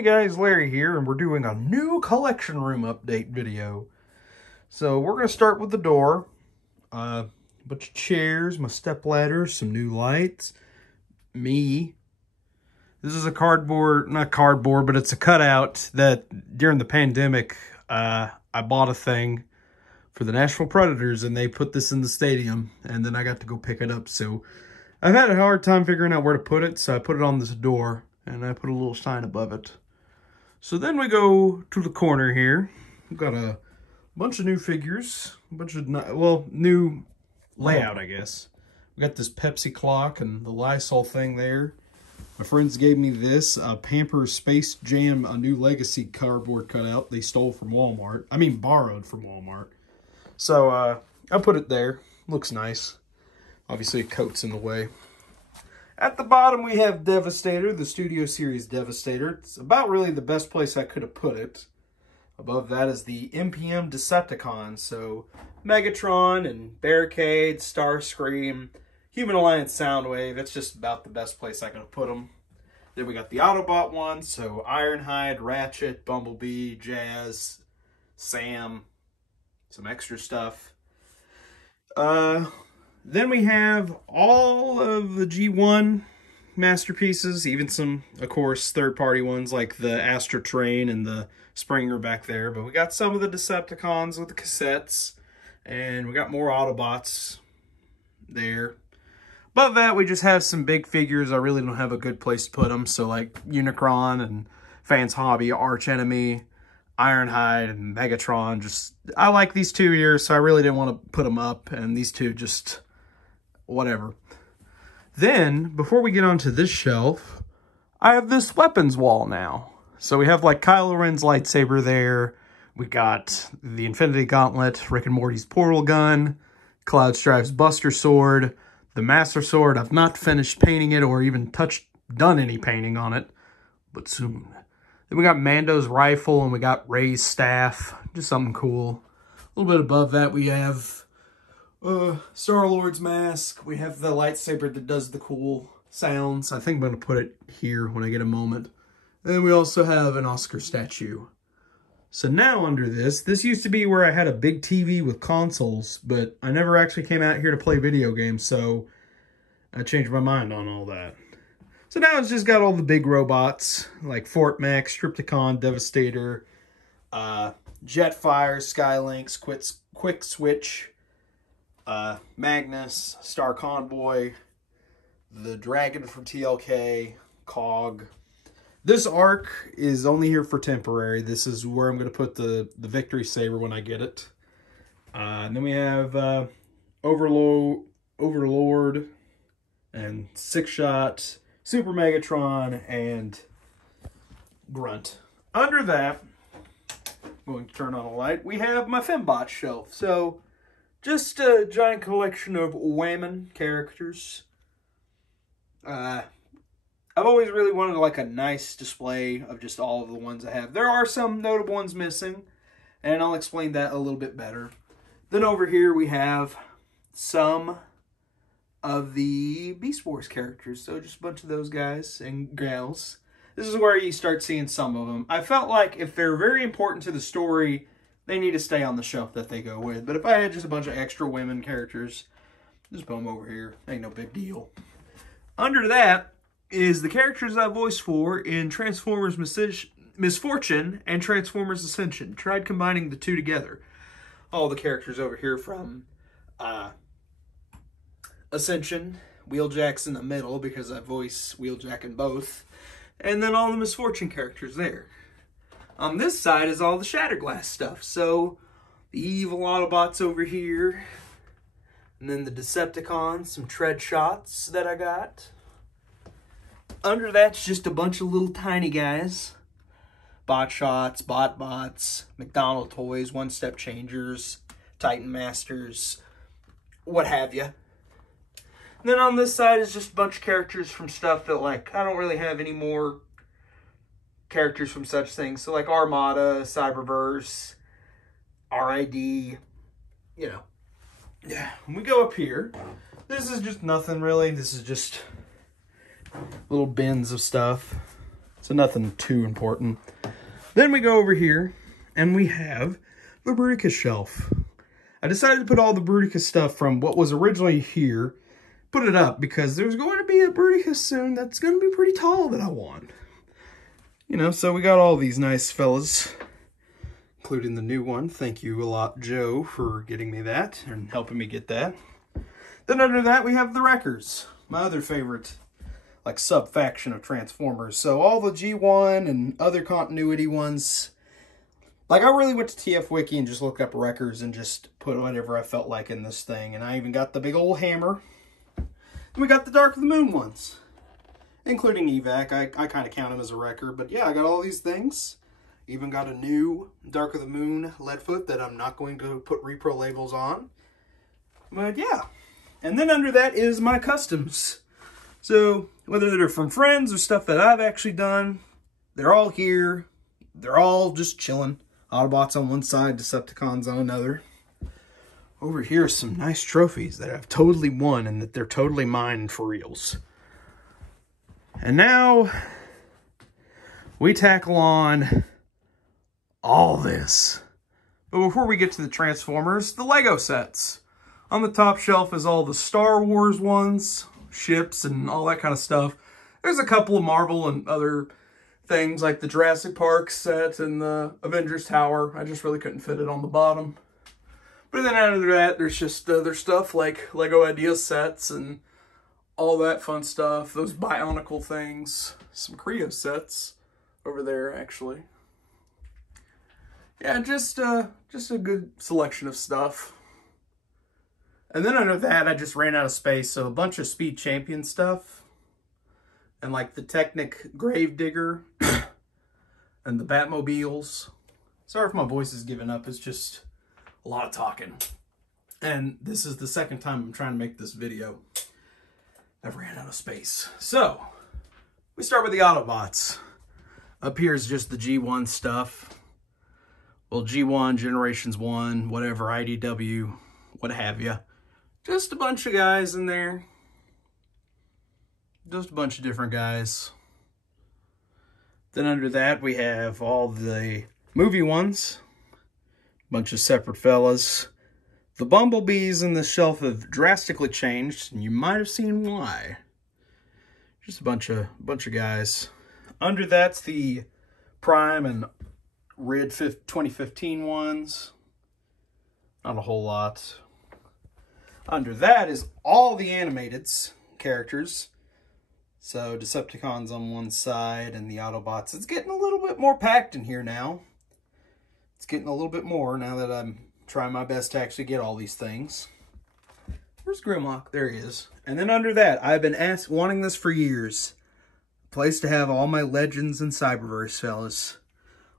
Hey guys, Larry here, and we're doing a new collection room update video. So we're going to start with the door, a bunch of chairs, my step ladders, some new lights, me. This is a not cardboard, but it's a cutout that during the pandemic, I bought a thing for the Nashville Predators, and they put this in the stadium, and then I got to go pick it up. So I've had a hard time figuring out where to put it, so I put it on this door, and I put a little sign above it. So then we go to the corner here. We've got a bunch of new figures, a bunch of, new layout, I guess. We got this Pepsi clock and the Lysol thing there. My friends gave me this, Pampers Space Jam, a new Legacy cardboard cutout they stole from Walmart. I mean, borrowed from Walmart. So, I put it there. Looks nice. Obviously, a coat's in the way. At the bottom, we have Devastator, the Studio Series Devastator. It's about really the best place I could have put it. Above that is the MPM Decepticon. So, Megatron and Barricade, Starscream, Human Alliance Soundwave. It's just about the best place I could have put them. Then we got the Autobot one. So, Ironhide, Ratchet, Bumblebee, Jazz, Sam, some extra stuff. Then we have all of the G1 masterpieces, even some, of course, third-party ones like the Astra Train and the Springer back there. But we got some of the Decepticons with the cassettes, and we got more Autobots there. Above that, we just have some big figures. I really don't have a good place to put them. So like Unicron and Fans Hobby, Arch Enemy, Ironhide, and Megatron. I like these two here, so I really didn't want to put them up, and these two just whatever. Then, before we get onto this shelf, I have this weapons wall now. So we have like Kylo Ren's lightsaber there. We got the Infinity Gauntlet, Rick and Morty's portal gun, Cloud Stripe's Buster Sword, the Master Sword. I've not finished painting it or even done any painting on it, but soon. Then we got Mando's rifle and we got Rey's staff, just something cool. A little bit above that we have Star-Lord's mask. We have the lightsaber that does the cool sounds. I think I'm going to put it here when I get a moment. And then we also have an Oscar statue. So now under this used to be where I had a big TV with consoles, but I never actually came out here to play video games, so I changed my mind on all that. So now it's just got all the big robots, like Fort Max, Stripticon, Devastator, Jetfire, Skylynx, Quick Switch, Magnus, Star Convoy, the Dragon from TLK, Cog. This arc is only here for temporary. This is where I'm going to put the Victory Saber when I get it. And then we have Overlord and Six Shot, Super Megatron, and Grunt. Under that, I'm going to turn on a light, we have my Fembot shelf. So, just a giant collection of Whammon characters. I've always really wanted like a nice display of just all of the ones I have. There are some notable ones missing, and I'll explain that a little bit better. Then over here we have some of the Beast Wars characters. So just a bunch of those guys and gals. This is where you start seeing some of them. I felt like if they're very important to the story, they need to stay on the shelf that they go with. But if I had just a bunch of extra women characters, just put them over here. Ain't no big deal. Under that is the characters I voiced for in Transformers Misfortune and Transformers Ascension. Tried combining the two together. All the characters over here from Ascension. Wheeljack's in the middle because I voice Wheeljack in both. And then all the Misfortune characters there. On this side is all the Shatterglass stuff. So, the evil Autobots over here. And then the Decepticons, some tread shots that I got. Under that's just a bunch of little tiny guys. Bot shots, Botbots, McDonald toys, one-step changers, Titan Masters, what have you. Then on this side is just a bunch of characters from stuff that, like, I don't really have any more characters from such things. So, like, Armada, Cyberverse, RID, you know. Yeah, when we go up here, this is just nothing, really. This is just little bins of stuff. So nothing too important. Then we go over here and we have the Bruticus shelf. I decided to put all the Bruticus stuff from what was originally here, put it up because there's going to be a Bruticus soon that's going to be pretty tall that I want. You know, so we got all these nice fellas, including the new one. Thank you a lot, Joe, for getting me that and helping me get that. Then under that, we have the Wreckers, my other favorite, like, sub-faction of Transformers. So all the G1 and other continuity ones. Like, I really went to TF Wiki and just looked up Wreckers and just put whatever I felt like in this thing. And I even got the big old hammer. And we got the Dark of the Moon ones, including Evac. I kind of count him as a Wrecker. But yeah, I got all these things. Even got a new Dark of the Moon Leadfoot that I'm not going to put repro labels on. But yeah. And then under that is my customs. So whether they're from friends or stuff that I've actually done, they're all here. They're all just chilling. Autobots on one side, Decepticons on another. Over here are some nice trophies that I've totally won and that they're totally mine for reals. And now we tackle on all this. But before we get to the Transformers, the Lego sets. On the top shelf is all the Star Wars ones, ships and all that kind of stuff. There's a couple of Marvel and other things like the Jurassic Park set and the Avengers Tower. I just really couldn't fit it on the bottom. But then under that, there's just other stuff like Lego Idea sets and all that fun stuff. Those Bionicle things. Some Creo sets over there, actually. Yeah, just a good selection of stuff. And then under that, I just ran out of space, so a bunch of Speed Champion stuff. And like the Technic Gravedigger and the Batmobiles. Sorry if my voice is giving up, it's just a lot of talking. And this is the second time I'm trying to make this video. I've ran out of space. So, we start with the Autobots. Up here is just the G1 stuff. Well, G1, Generations 1, whatever, IDW, what have you. Just a bunch of guys in there. Just a bunch of different guys. Then under that, we have all the movie ones. Bunch of separate fellas. The Bumblebees in this shelf have drastically changed, and you might have seen why. Just a bunch of guys. Under that's the Prime and Rid 2015 ones. Not a whole lot. Under that is all the animateds characters. So Decepticons on one side and the Autobots. It's getting a little bit more packed in here now. It's getting a little bit more now that I'm trying my best to actually get all these things. Where's Grimlock? There he is. And then under that, I've been wanting this for years. A place to have all my Legends and Cyberverse fellas.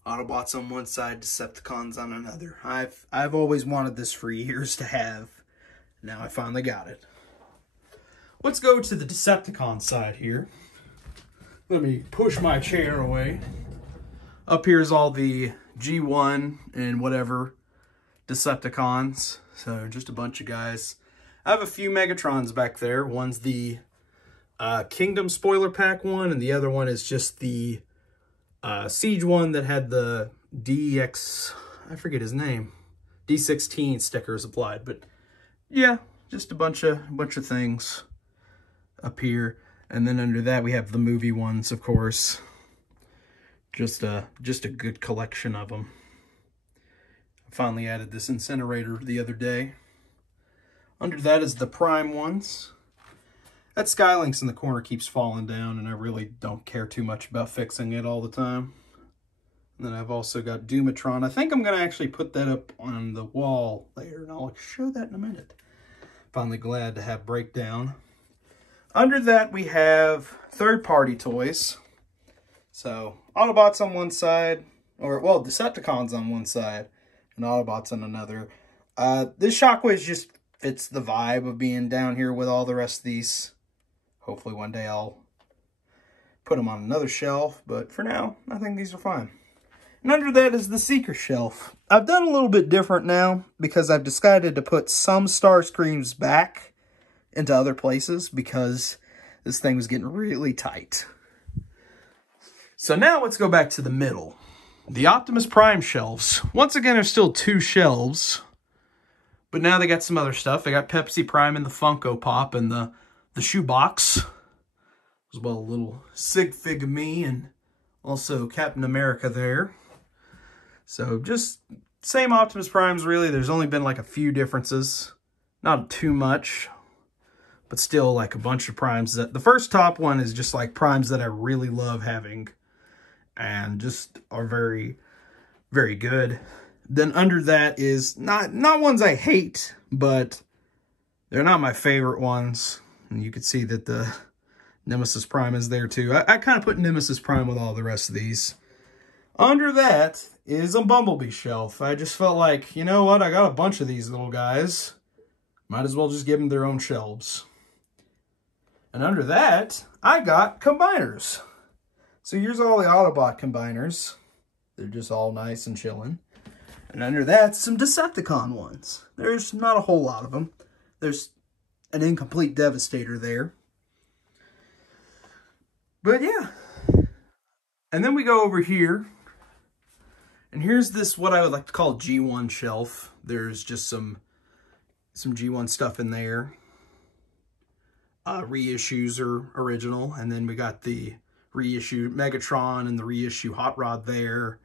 Autobots on one side, Decepticons on another. I've always wanted this for years to have. Now I finally got it. Let's go to the Decepticon side here. Let me push my chair away. Up here's all the G1 and whatever Decepticons. So just a bunch of guys. I have a few Megatrons back there. One's the Kingdom spoiler pack one, and the other one is just the Siege one that had the DX, I forget his name, D16 stickers applied. But yeah, just a bunch of things up here. And then under that we have the movie ones, of course. Just a good collection of them. I finally added this incinerator the other day. Under that is the Prime ones. That Skylinks in the corner keeps falling down, and I really don't care too much about fixing it all the time. And then I've also got Doomatron. I think I'm going to actually put that up on the wall there, and I'll show that in a minute. Finally glad to have Breakdown. Under that we have third-party toys. So, Autobots on one side, or, well, Decepticons on one side, and Autobots on another. This Shockwave just fits the vibe of being down here with all the rest of these. Hopefully one day I'll put them on another shelf, but for now, I think these are fine. And under that is the Seeker shelf. I've done a little bit different now because I've decided to put some Starscreams back into other places because this thing was getting really tight. So now let's go back to the middle. The Optimus Prime shelves. Once again, there's still 2 shelves. But now they got some other stuff. They got Pepsi Prime and the Funko Pop and the shoebox. As well, a little sig fig of me and also Captain America there. So just same Optimus Primes really. There's only been like a few differences. Not too much. But still like a bunch of Primes. The first top one is just like Primes that I really love having. And just are very, very good. Then under that is not ones I hate, but they're not my favorite ones. And you can see that the Nemesis Prime is there too. I kind of put Nemesis Prime with all the rest of these. Under that is a Bumblebee shelf. I just felt like, you know what? I got a bunch of these little guys. Might as well just give them their own shelves. And under that, I got combiners. So here's all the Autobot combiners. They're just all nice and chilling. And under that, some Decepticon ones. There's not a whole lot of them. There's an incomplete Devastator there. But yeah. And then we go over here. And here's this, what I would like to call G1 shelf. There's just some G1 stuff in there. Reissues are original. And then we got the reissue Megatron and the reissue Hot Rod there.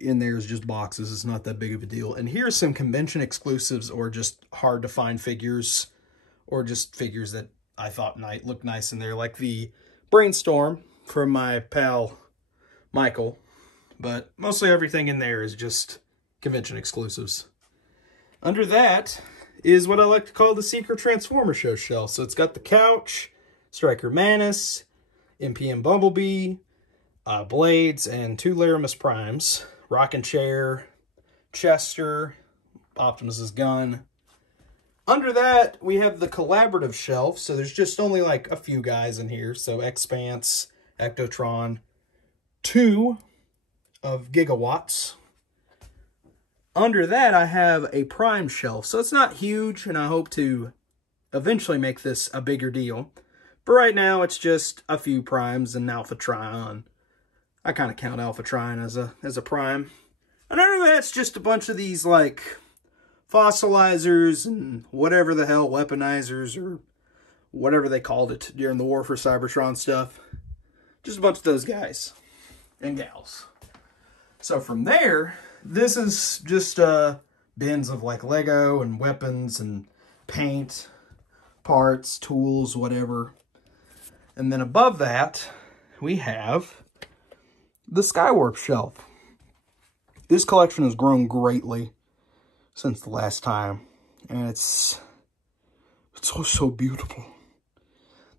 In there is just boxes. It's not that big of a deal. And here's some convention exclusives or just hard to find figures. Or just figures that I thought looked nice in there. Like the Brainstorm from my pal Michael. But mostly everything in there is just convention exclusives. Under that is what I like to call the Secret Transformer Show shelf. So it's got the Couch, Stryker Manus, MPM Bumblebee, Blades, and 2 Laramus Primes. Rockin' Chair, Chester, Optimus's gun. Under that, we have the collaborative shelf. So there's just only like a few guys in here. So Expanse, Ectotron, 2 of Gigawatts. Under that, I have a Prime shelf. So it's not huge, and I hope to eventually make this a bigger deal. But right now, it's just a few Primes and Alpha Trion. I kind of count Alpha Trion as a Prime. And under that's just a bunch of these, like, fossilizers and whatever the hell, weaponizers, or whatever they called it during the War for Cybertron stuff. Just a bunch of those guys and gals. So from there, this is just bins of, like, Lego and weapons and paint, parts, tools, whatever. And then above that, we have the Skywarp shelf. This collection has grown greatly since the last time. And it's so beautiful.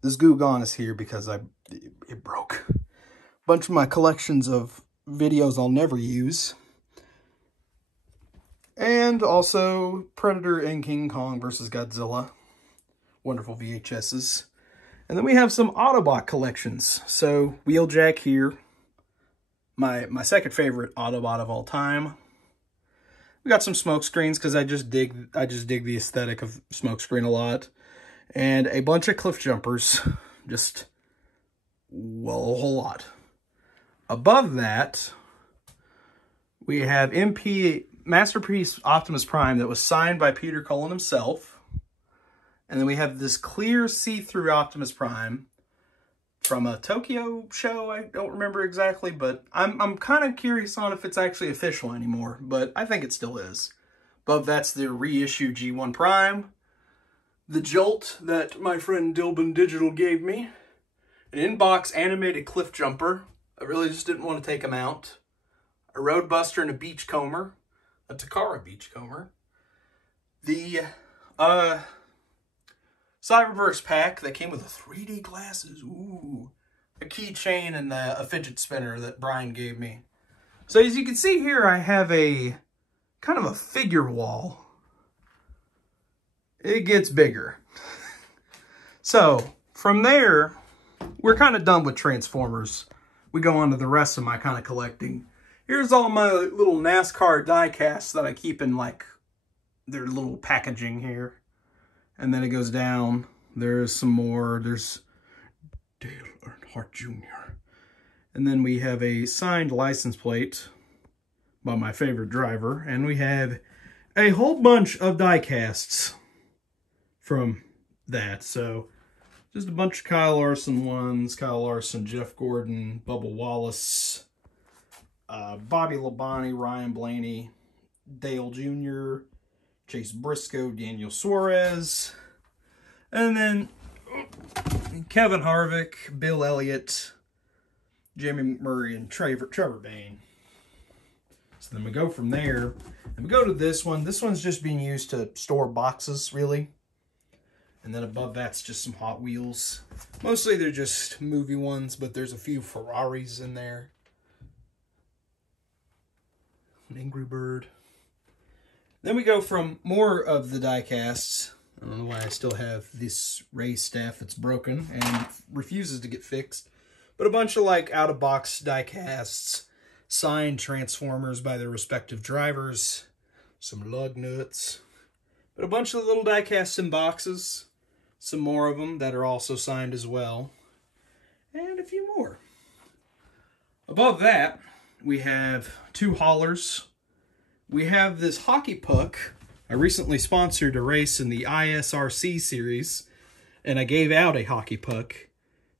This Goo-Gone is here because it broke. A bunch of my collections of videos I'll never use. And also Predator and King Kong versus Godzilla. Wonderful VHSs. And then we have some Autobot collections. So Wheeljack here. My second favorite Autobot of all time. We got some smoke screens because I just dig the aesthetic of Smokescreen a lot. And a bunch of Cliff Jumpers. Just, well, a whole lot. Above that, we have MP Masterpiece Optimus Prime that was signed by Peter Cullen himself. And then we have this clear see-through Optimus Prime from a Tokyo show. I don't remember exactly, but I'm kind of curious on if it's actually official anymore, but I think it still is. Above that's the reissue G1 Prime. The Jolt that my friend Dilbin Digital gave me. An in-box animated Cliff Jumper. I really just didn't want to take him out. A Roadbuster and a Beachcomber. A Takara Beachcomber. The Cyberverse pack that came with a 3D glasses. Ooh. A keychain and a fidget spinner that Brian gave me. So as you can see here, I have a kind of a figure wall. It gets bigger. So from there, we're kind of done with Transformers. We go on to the rest of my kind of collecting. Here's all my little NASCAR die casts that I keep in like their little packaging here. And then it goes down. There's some more. There's Dale Earnhardt Jr. And then we have a signed license plate by my favorite driver. And we have a whole bunch of die casts from that. So just a bunch of Kyle Larson ones. Kyle Larson, Jeff Gordon, Bubba Wallace, Bobby Labonte, Ryan Blaney, Dale Jr., Chase Briscoe, Daniel Suarez, and then Kevin Harvick, Bill Elliott, Jamie McMurray, and Trevor Bayne. So then we go from there, and we go to this one. This one's just being used to store boxes, really. And then above that's just some Hot Wheels. Mostly they're just movie ones, but there's a few Ferraris in there. An Angry Bird. Then we go from more of the die casts. I don't know why I still have this race staff that's broken and refuses to get fixed. But a bunch of like out-of-box die casts, signed Transformers by their respective drivers, some lug nuts, but a bunch of little die casts in boxes, some more of them that are also signed as well, and a few more. Above that, we have two haulers. We have this hockey puck. I recently sponsored a race in the ISRC series, and I gave out a hockey puck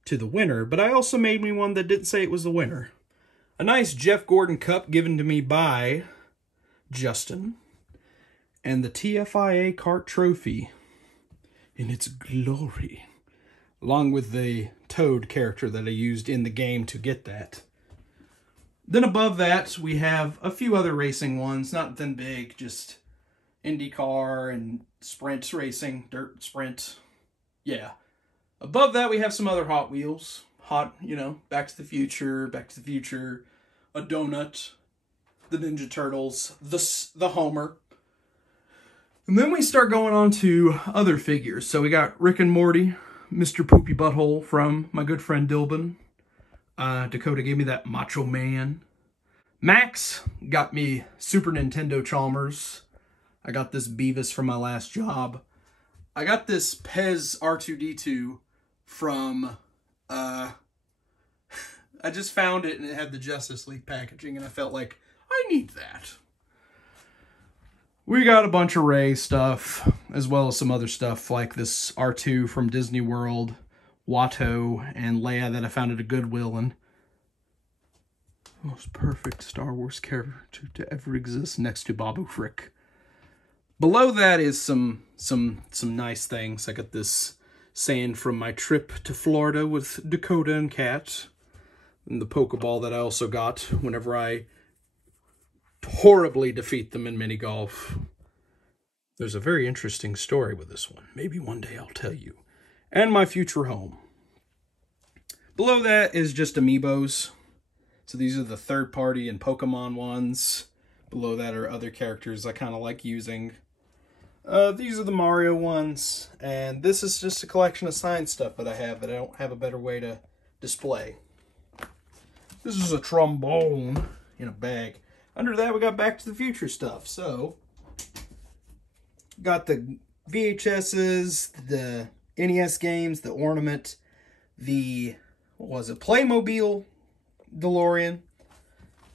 to the winner, but I also made me one that didn't say it was the winner. A nice Jeff Gordon cup given to me by Justin, and the TFIA Kart Trophy in its glory, along with the Toad character that I used in the game to get that. Then above that, we have a few other racing ones, not that big, just IndyCar and sprint racing, dirt sprint. Yeah. Above that, we have some other Hot Wheels. Back to the Future, a donut, the Ninja Turtles, the Homer. And then we start going on to other figures. So we got Rick and Morty, Mr. Poopy Butthole from my good friend Dilbin. Dakota gave me that Macho Man. Max got me Super Nintendo Chalmers. I got this Beavis from my last job. I got this Pez R2-D2 from, I just found it and it had the Justice League packaging and I felt like, I need that. We got a bunch of Ray stuff, as well as some other stuff like this R2 from Disney World, Watto, and Leia that I found at a Goodwill, and most perfect Star Wars character to ever exist next to Babu Frick. Below that is some nice things. I got this sand from my trip to Florida with Dakota and Kat, and the Pokeball that I also got whenever I horribly defeat them in mini golf. There's a very interesting story with this one. Maybe one day I'll tell you. And my future home. Below that is just amiibos. So these are the third party and Pokemon ones. Below that are other characters I kind of like using. These are the Mario ones. And this is just a collection of signed stuff that I have that I don't have a better way to display. This is a trombone in a bag. Under that, we got Back to the Future stuff. So, got the VHSs, the NES games, the ornament, the, Playmobil DeLorean.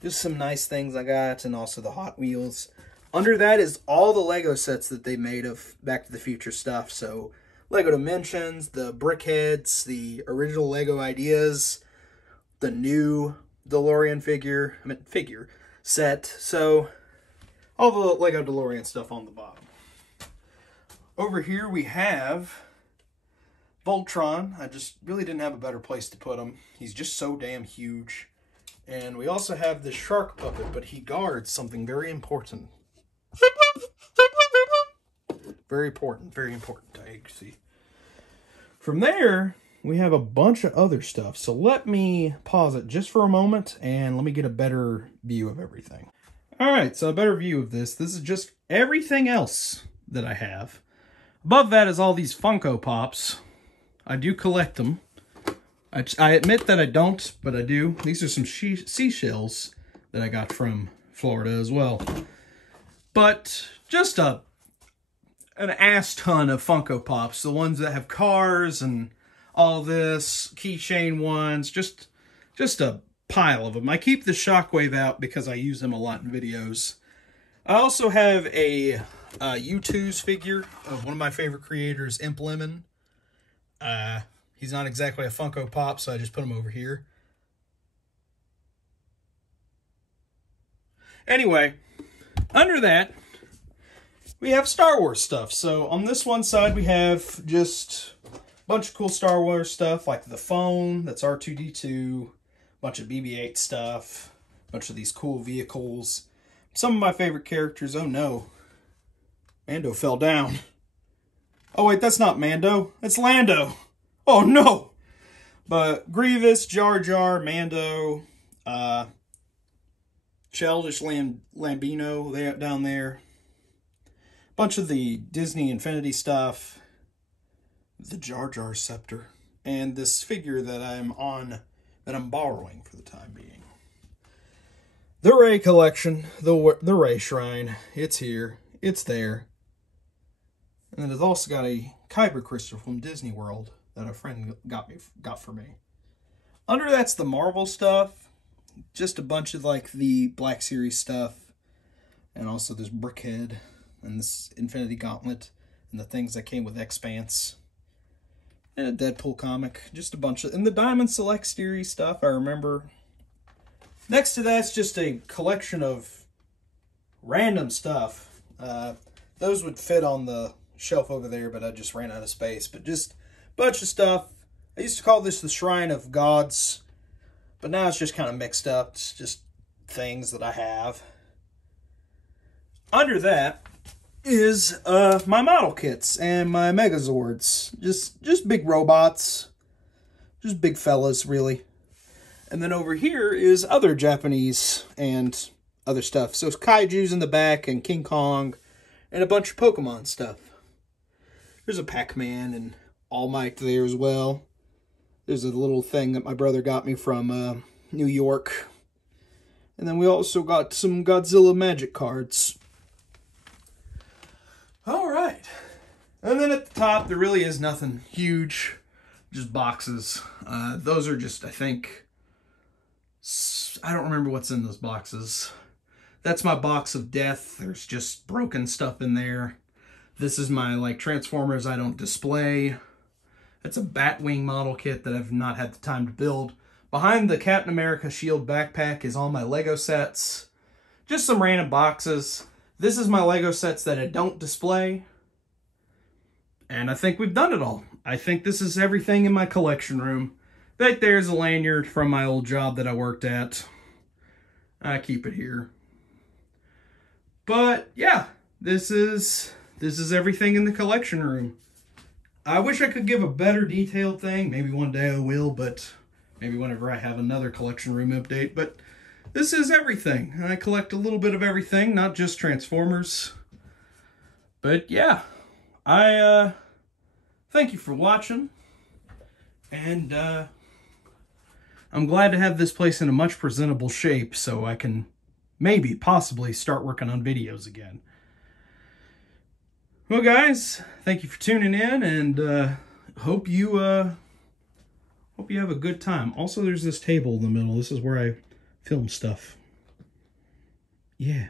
Just some nice things I got, and also the Hot Wheels. Under that is all the Lego sets that they made of Back to the Future stuff. So, Lego Dimensions, the Brickheads, the original Lego Ideas, the new DeLorean figure set. So, all the Lego DeLorean stuff on the bottom. Over here we have Voltron. I just really didn't have a better place to put him. He's just so damn huge. And we also have the shark puppet, but he guards something very important. Very important, I see. From there, we have a bunch of other stuff. So let me pause it just for a moment and let me get a better view of everything. All right, so a better view of this. This is just everything else that I have. Above that is all these Funko Pops. I do collect them. I admit that I don't, but I do. These are some seashells that I got from Florida as well. But just an ass ton of Funko Pops. The ones that have cars and all this, keychain ones, just a pile of them. I keep the Shockwave out because I use them a lot in videos. I also have a U2's figure of one of my favorite creators, Imp Lemon. He's not exactly a Funko Pop, so I just put him over here. Anyway, under that, we have Star Wars stuff. So on this one side, we have just a bunch of cool Star Wars stuff, like the phone, that's R2-D2, a bunch of BB-8 stuff, a bunch of these cool vehicles. Some of my favorite characters. Oh no, Mando fell down. Oh wait, that's not Mando, it's Lando. Oh no. But Grievous, Jar Jar, Mando, Childish Lambino down there. Bunch of the Disney Infinity stuff. The Jar Jar scepter. And this figure that I'm borrowing for the time being. The Rey collection, the Rey shrine. It's here. It's there. And then it's also got a Kyber crystal from Disney World that a friend got for me. Under that's the Marvel stuff. Just a bunch of like the Black Series stuff. And also this Brickhead and this Infinity Gauntlet and the things that came with Expanse. And a Deadpool comic. Just a bunch of... And the Diamond Select Series stuff, I remember. Next to that's just a collection of random stuff. Those would fit on the shelf over there, but I just ran out of space. But just a bunch of stuff. I used to call this the Shrine of Gods, but now it's just kind of mixed up. It's just things that I have. Under that is my model kits and my Megazords. Just big robots. Just big fellas, really. And then over here is other Japanese and other stuff. So it's Kaiju's in the back and King Kong and a bunch of Pokemon stuff. There's a Pac-Man and All Might there as well. There's a little thing that my brother got me from New York. And then we also got some Godzilla Magic cards. Alright. And then at the top, there really is nothing huge. Just boxes. Those are just, I think... I don't remember what's in those boxes. That's my box of death. There's just broken stuff in there. This is my, like, Transformers I don't display. It's a Batwing model kit that I've not had the time to build. Behind the Captain America Shield backpack is all my Lego sets. Just some random boxes. This is my Lego sets that I don't display. And I think we've done it all. I think this is everything in my collection room. Right there's a lanyard from my old job that I worked at. I keep it here. But yeah, this is everything in the collection room. I wish I could give a better detailed thing. Maybe one day I will, but maybe whenever I have another collection room update. But this is everything. I collect a little bit of everything, not just Transformers. But yeah, I thank you for watching. And I'm glad to have this place in a much presentable shape so I can maybe, possibly start working on videos again. Well, guys, thank you for tuning in, and hope you have a good time. Also, there's this table in the middle. This is where I film stuff. Yeah.